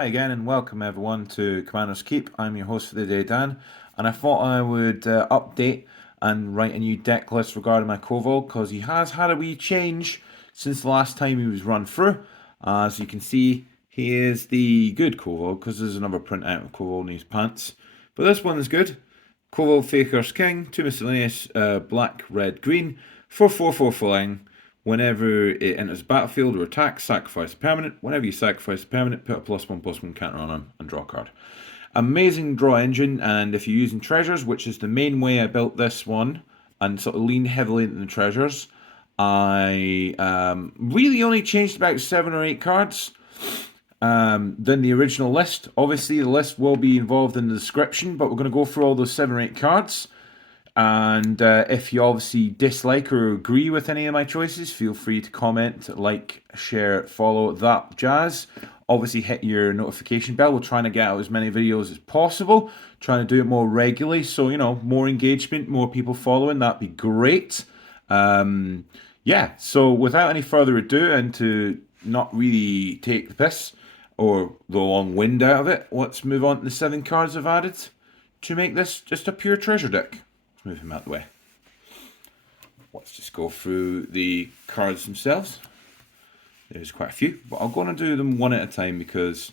Hi again, and welcome everyone to Commander's Keep. I'm your host for the day, Dan, and I thought I would update and write a new deck list regarding my Korvold because he has had a wee change since the last time he was run through. As you can see, he is the good Korvold because there's another print out of Korvold in his pants, but this one is good. Korvold Faker's King, 2 miscellaneous, black, red, green, 4/4/4 flying. Whenever it enters the battlefield or attacks, sacrifice a permanent. Whenever you sacrifice a permanent, put a +1/+1 counter on him and draw a card. Amazing draw engine, and if you're using treasures, which is the main way I built this one, and sort of leaned heavily into the treasures, I really only changed about 7 or 8 cards than the original list. Obviously, the list will be involved in the description, but we're going to go through all those 7 or 8 cards. And if you obviously dislike or agree with any of my choices, feel free to comment, like, share, follow, that jazz. Obviously, hit your notification bell. We're trying to get out as many videos as possible, trying to do it more regularly. So, more engagement, more people following, that'd be great. Yeah, so without any further ado, and to not really take the piss or the long wind out of it, let's move on to the 7 cards I've added to make this just a pure treasure deck. Move him out of the way. Let's just go through the cards themselves. There's quite a few, but I'm going to do them one at a time because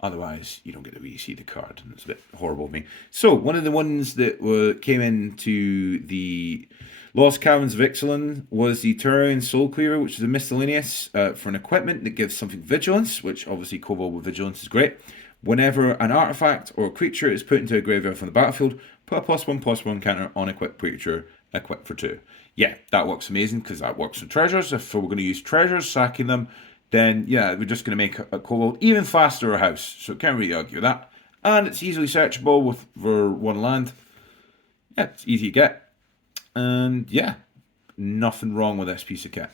otherwise you don't get to really see the card, and it's a bit horrible of me. So, one of the ones that came into the Lost Caverns of Ixalan was the Turian Soul Cleaver, which is a miscellaneous for an equipment that gives something vigilance, which obviously Korvold with vigilance is great. Whenever an artifact or creature is put into a graveyard from the battlefield, put a +1/+1 counter on equipped creature, equipped for 2. Yeah, that works amazing because that works for treasures. If we're going to use treasures, sacking them, then yeah, we're just going to make a Korvold even faster a house. So can't really argue with that. And it's easily searchable for 1 land. Yeah, it's easy to get. And yeah, nothing wrong with this piece of kit.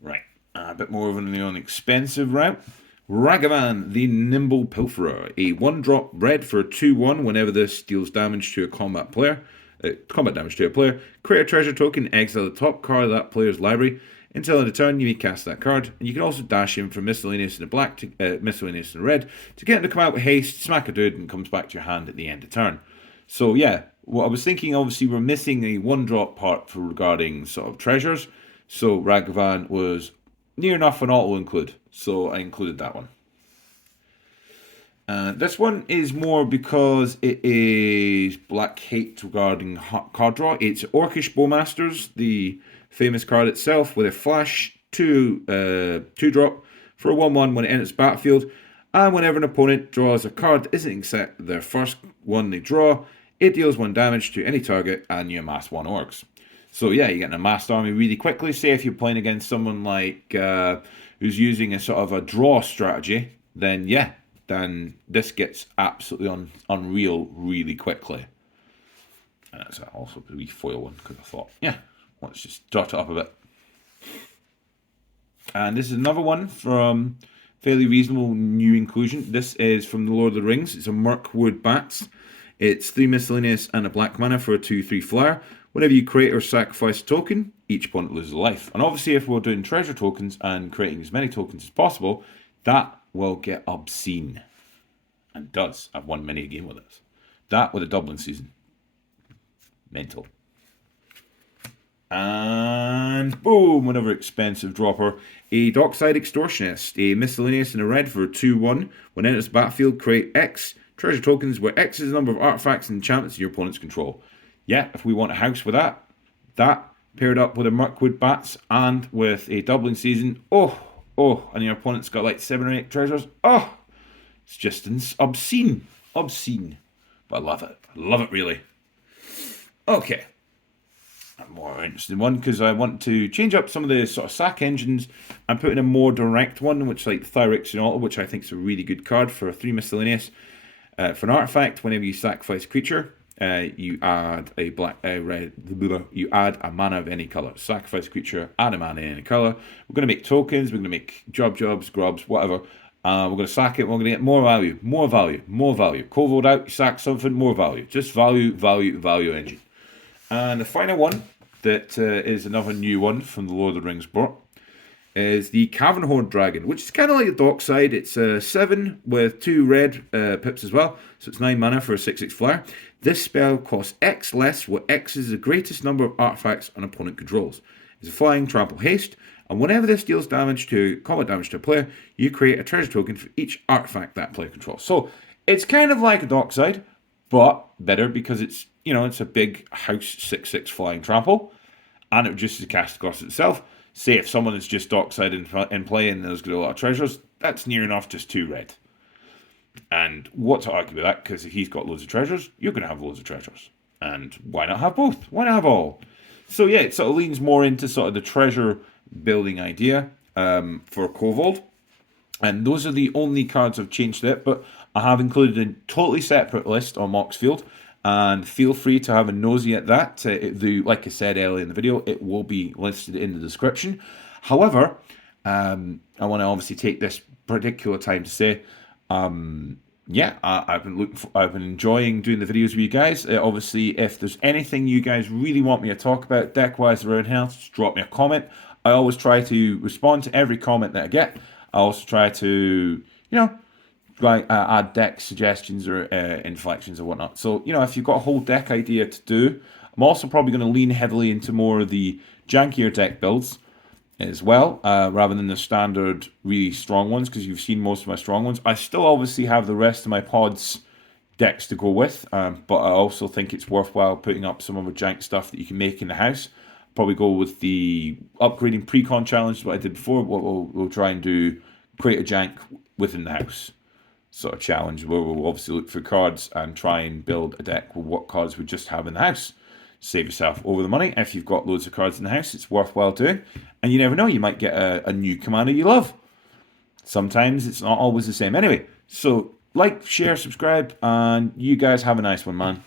Right, a bit more of an expensive route. Ragavan, the Nimble Pilferer, a 1-drop red for a 2/1 whenever this deals damage to a combat damage to a player. Create a treasure token, exile the top card of that player's library. Until end of turn, you may cast that card, and you can also dash him from miscellaneous in a black to miscellaneous in a red to get him to come out with haste, smack a dude, and comes back to your hand at the end of turn. So yeah, what I was thinking, obviously, we're missing a 1-drop part for regarding sort of treasures. So Ragavan was near enough an auto include, so I included that one. This one is more because it is black hate regarding card draw. It's Orcish Bowmasters, the famous card itself, with a flash 2-drop for a 1/1 when it enters battlefield. And whenever an opponent draws a card that isn't except their first one they draw, it deals 1 damage to any target and you amass 1 orcs. So yeah, you're getting a massed army really quickly. Say if you're playing against someone like who's using a sort of a draw strategy, then yeah, then this gets absolutely unreal really quickly. And that's also a wee foil one because I thought, yeah, let's just dot it up a bit. And this is another one from fairly reasonable new inclusion. This is from the Lord of the Rings. It's a Mirkwood Bats. It's 3 miscellaneous and a black mana for a 2/3 flyer. Whenever you create or sacrifice a token, each opponent loses a life. And obviously, if we're doing treasure tokens and creating as many tokens as possible, that will get obscene. And does. I've won many a game with this. That with a Dublin season. Mental. And boom, another expensive dropper. A Dockside Extortionist, a miscellaneous in a red for a 2/1. When it enters the battlefield, create X treasure tokens where X is the number of artifacts and enchantments in your opponent's control. Yeah, if we want a house with that paired up with a Mirkwood Bats and with a Dublin season, and your opponent's got like 7 or 8 treasures, it's just obscene. Obscene. But I love it. I love it, really. Okay. A more interesting one, because I want to change up some of the sort of sack engines and put in a more direct one, which like Thyrexian Altar, which I think is a really good card for a 3 miscellaneous. For an artifact, whenever you sacrifice a creature, you add you add a mana of any color. Sacrifice a creature, add a mana in any color. We're going to make tokens, we're going to make jobs, grubs, whatever. We're going to sack it, we're going to get more value. Korvold out, you sack something, more value. Just value engine. And the final one that is another new one from the Lord of the Rings book is the Cavernhorn Dragon, which is kind of like the Dockside. It's a 7 with 2 red pips as well, so it's 9 mana for a 6/6 flyer. This spell costs X less, where X is the greatest number of artifacts an opponent controls. It's a flying trample haste, and whenever this deals combat damage to a player, you create a treasure token for each artifact that player controls. So it's kind of like a Dockside, but better because it's a big house 6/6 flying trample, and it reduces the cast cost itself. Say if someone is just Dockside in play and there's got a lot of treasures, that's near enough just 2 red. And what to argue with that? Because if he's got loads of treasures, you're going to have loads of treasures. And why not have both? Why not have all? So yeah, it sort of leans more into sort of the treasure building idea for Korvold. And those are the only cards I've changed to it, but I have included a totally separate list on Moxfield. And feel free to have a nosy at that. Like I said earlier in the video, it will be listed in the description. However, I want to obviously take this particular time to say, I've been enjoying doing the videos with you guys. Obviously, if there's anything you guys really want me to talk about deck-wise around here, just drop me a comment. I always try to respond to every comment that I get. I also try to, add deck suggestions or inflections or whatnot. So, if you've got a whole deck idea to do, I'm also probably going to lean heavily into more of the jankier deck builds as well, rather than the standard really strong ones, because you've seen most of my strong ones. I still obviously have the rest of my pods decks to go with, but I also think it's worthwhile putting up some of the jank stuff that you can make in the house. Probably go with the upgrading pre-con challenge, what I did before. We'll try and do create a jank within the house sort of challenge, where we'll obviously look for cards and try and build a deck with what cards we just have in the house. Save yourself over the money. If you've got loads of cards in the house, it's worthwhile doing. And you never know, you might get a new commander you love. Sometimes it's not always the same. Anyway, so like, share, subscribe, and you guys have a nice one, man.